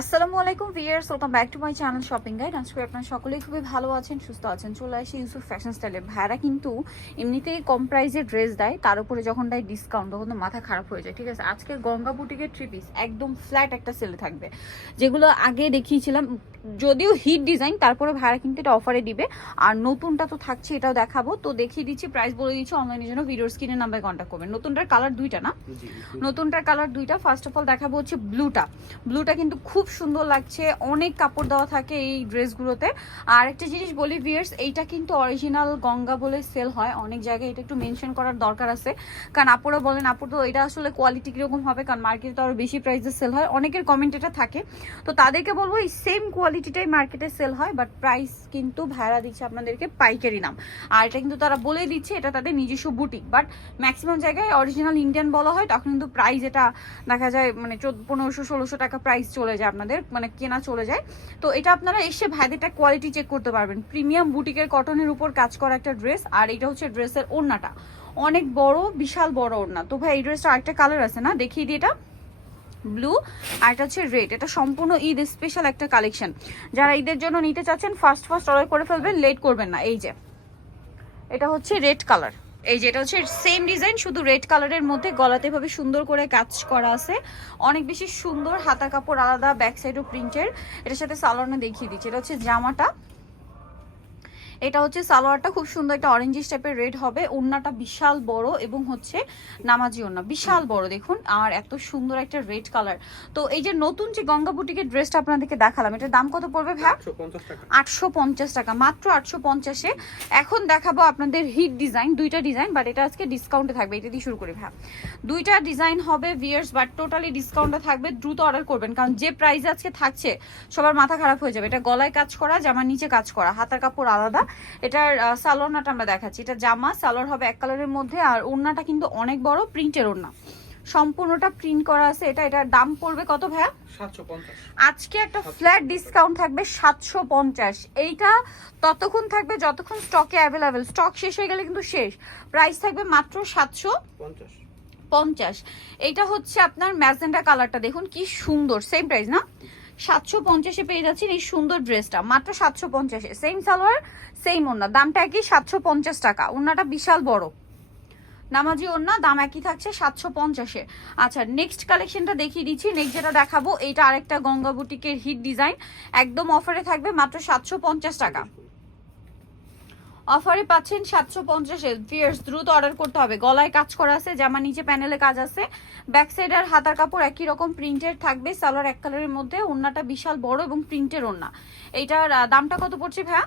আসসালামু আলাইকুম viewers welcome back to my channel shopping guide. আজকে আপনারা সকলেই খুবই ভালো আছেন সুস্থ আছেন। চলে আসি ইউসুফ ফ্যাশন স্টাইলে। ভাইরা কিন্তু এমনিতেই কম প্রাইসে ড্রেস দেয় তার উপরে যখন দেয় ডিসকাউন্ট তখন তো মাথা খারাপ হয়ে যায় ঠিক আছে? আজকে গঙ্গা বুটিকের থ্রি পিস একদম ফ্ল্যাট একটা সেলে থাকবে। যেগুলো আগে দেখিয়েছিলাম যদিও হিট ডিজাইন তারপরে ভাড়া কিন্তু এটা অফারে দিবে। আর নতুনটা তো থাকছে এটাও দেখাবো। তো দেখিয়ে দিচ্ছি প্রাইস বলে দিচ্ছি অনলাইনের জন্য ভিডিওর স্ক্রিনের নাম্বারে কন্ট্যাক্ট করবেন। নতুনটার কালার দুইটা না? নতুনটার কালার দুইটা। ফার্স্ট অফ অল দেখাবো হচ্ছে ব্লুটা ব্লুটা কিন্তু খুব সুন্দর লাগছে, অনেক কাপড় দেওয়া থাকে এই ড্রেসগুলোতে। আর একটা জিনিস বলি ভিয়ার্স এইটা কিন্তু অরিজিনাল গঙ্গা বলে সেল হয়। অনেক জায়গায় এটা একটু মেনশন করার দরকার আছে। কারণ আপুরা বলেন আপু তো এটা আসলে কোয়ালিটি কীরকম হবে? কারণ মার্কেটে তো আরও বেশি প্রাইসে সেল হয়। অনেকের কমেন্ট এটা থাকে। তো তাদেরকে বলব এই সেম কোয়ালিটিটাই মার্কেটে সেল হয় বাট প্রাইস কিন্তু ভাড়া দিচ্ছে আপনাদেরকে পাইকারি নাম। আর এটা কিন্তু তারা বলে দিচ্ছে, এটা তাদের নিজস্ব বুটিক বাট ম্যাক্সিমাম জায়গায় অরিজিনাল ইন্ডিয়ান বলা হয়, তখন কিন্তু প্রাইস এটা দেখা যায় মানে চোদ্দ, পনেরোশো, ষোলোশো টাকা প্রাইস চলে যায় আপনাদের মানে কেনা চলে যায়। তো এটা আপনারা এসে ভাইদেরটা কোয়ালিটি চেক করতে পারবেন। প্রিমিয়াম বুটিকের কটনের উপর কাজ করা একটা ড্রেস আর এটা হচ্ছে ড্রেসের ওড়নাটা। অনেক বড়, বিশাল বড় ওড়না। তো ভাই, এই ড্রেসটা আরেকটা কালার আছে না? দেখিয়ে দিই এটা। ব্লু আর এটা হচ্ছে রেড এটা সম্পূর্ণ ঈদ স্পেশাল একটা কালেকশন যারা ঈদের জন্য নিতে চাচ্ছেন ফার্স্ট ফার্স্ট অর্ডার করে ফেলবেন লেট করবেন না। এই যে, এটা হচ্ছে রেড কালার এই যেটা হচ্ছে সেম ডিজাইন শুধু রেড কালারের মধ্যে গলাতে ভাবে সুন্দর করে কাজ করা আছে। অনেক বেশি সুন্দর, হাতা কাপড় আলাদা ব্যাক সাইডও প্রিন্টের এটার সাথে সালোয়ারটা দেখিয়ে দিচ্ছে। এটা হচ্ছে জামাটা। এটা হচ্ছে সালোয়ারটা খুব সুন্দর একটা অরেঞ্জিস টাইপের রেড হবে। ওড়নাটা বিশাল বড় এবং হচ্ছে নামাজি ওড়না। বিশাল বড় দেখুন আর এত সুন্দর একটা রেড কালার তো এই যে নতুন যে গঙ্গা বুটিকের ড্রেসটা আপনাদেরকে দেখালাম এটার দাম কত পড়বে ভাই আটশো পঞ্চাশ টাকা। মাত্র আটশো পঞ্চাশে। এখন দেখাবো আপনাদের হিট ডিজাইন দুইটা ডিজাইন বাট এটা আজকে ডিসকাউন্টে থাকবে এটা দিয়ে শুরু করি ভাই দুইটা ডিজাইন হবে ভিয়ার্স বাট টোটালি ডিসকাউন্টে থাকবে দ্রুত অর্ডার করবেন কারণ যে প্রাইস আজকে থাকছে সবার মাথা খারাপ হয়ে যাবে। এটা গলায় কাজ করা জামার নিচে কাজ করা হাতার কাপড় আলাদা। এটার সালোয়ারটা আমরা দেখাচ্ছি। এটা জামা সালোয়ার হবে এক কালারের মধ্যে আর ওড়নাটা কিন্তু অনেক বড় প্রিন্টের ওড়না। সম্পূর্ণটা প্রিন্ট করা আছে এটা। এটার দাম পড়বে কত ভাইয়া? আজকে একটা ফ্ল্যাট ডিসকাউন্ট থাকবে সাতশো পঞ্চাশ। এইটা ততক্ষণ থাকবে যতক্ষণ স্টকে অ্যাভেলেবেল স্টক শেষ হয়ে গেলে কিন্তু শেষ। প্রাইস থাকবে মাত্র সাতশো পঞ্চাশ। এইটা হচ্ছে আপনার ম্যাজেন্ডা কালারটা। দেখুন কি সুন্দর। সেম প্রাইস না? সাতশো পঞ্চাশে পেয়ে যাচ্ছেন এই সুন্দর ড্রেসটা। মাত্র সাতশো পঞ্চাশে। সেম সালোয়ার সেম ওড়না। দামটা একই, সাতশো পঞ্চাশ টাকা। ওড়নাটা বিশাল বড়। নামাজি ওড়না, দাম একই থাকছে সাতশো পঞ্চাশে। আচ্ছা নেক্সট কালেকশনটা দেখিয়ে দিচ্ছি। নেক্সট যেটা দেখাবো, এইটা আরেকটা গঙ্গা বুটিকের হিট ডিজাইন একদম অফারে থাকবে মাত্র সাতশো পঞ্চাশ টাকা। অফারে পাচ্ছেন সাতশো পঞ্চাশে ফিয়ার্স দ্রুত অর্ডার করতে হবে। গলায় কাজ করা আছে জামা নিচে প্যানেলে কাজ আছে। ব্যাক সাইড আর হাতার কাপড় একই রকম প্রিন্টের থাকবে সালোয়ার এক কালারের মধ্যে ওড়নাটা বিশাল বড় এবং প্রিন্টের ওড়না। এইটার দামটা কত পড়ছে ভাইয়া?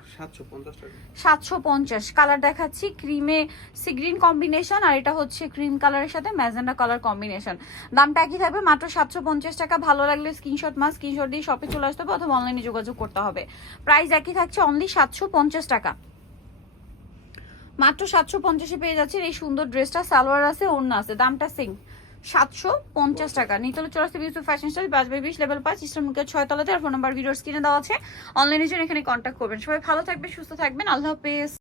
সাতশো পঞ্চাশ কালার দেখাচ্ছি ক্রিমে সিগ্রিন কম্বিনেশন আর এটা হচ্ছে ক্রিম কালারের সাথে ম্যাজেন্ডা কালার কম্বিনেশন দামটা একই থাকবে মাত্র সাতশো পঞ্চাশ টাকা। ভালো লাগলে স্ক্রিনশট মাস স্ক্রিনশট দিয়ে শপে চলে আসতে হবে অথবা অনলাইনে যোগাযোগ করতে হবে। প্রাইস একই থাকছে অনলি সাতশো পঞ্চাশ টাকা। মাত্র সাতশো পঞ্চাশে পেয়ে যাচ্ছেন এই সুন্দর ড্রেসটা, সালোয়ার আছে, ওড়না আছে, দামটা সেম সাতশো পঞ্চাশ টাকা। নিতলে চলে বিউসুফ ফ্যাশন স্টাইল পাঁচ বাই বিশ লেভেল পাঁচ ইস্টার ছয় তলাতে। আর ফোন নাম্বার ভিডিওর স্ক্রিনে দেওয়া আছে। অনলাইনের জন্য এখানে কন্ট্যাক্ট করবেন। সবাই ভালো থাকবেন, সুস্থ থাকবেন। আল্লাহ হাফেজ।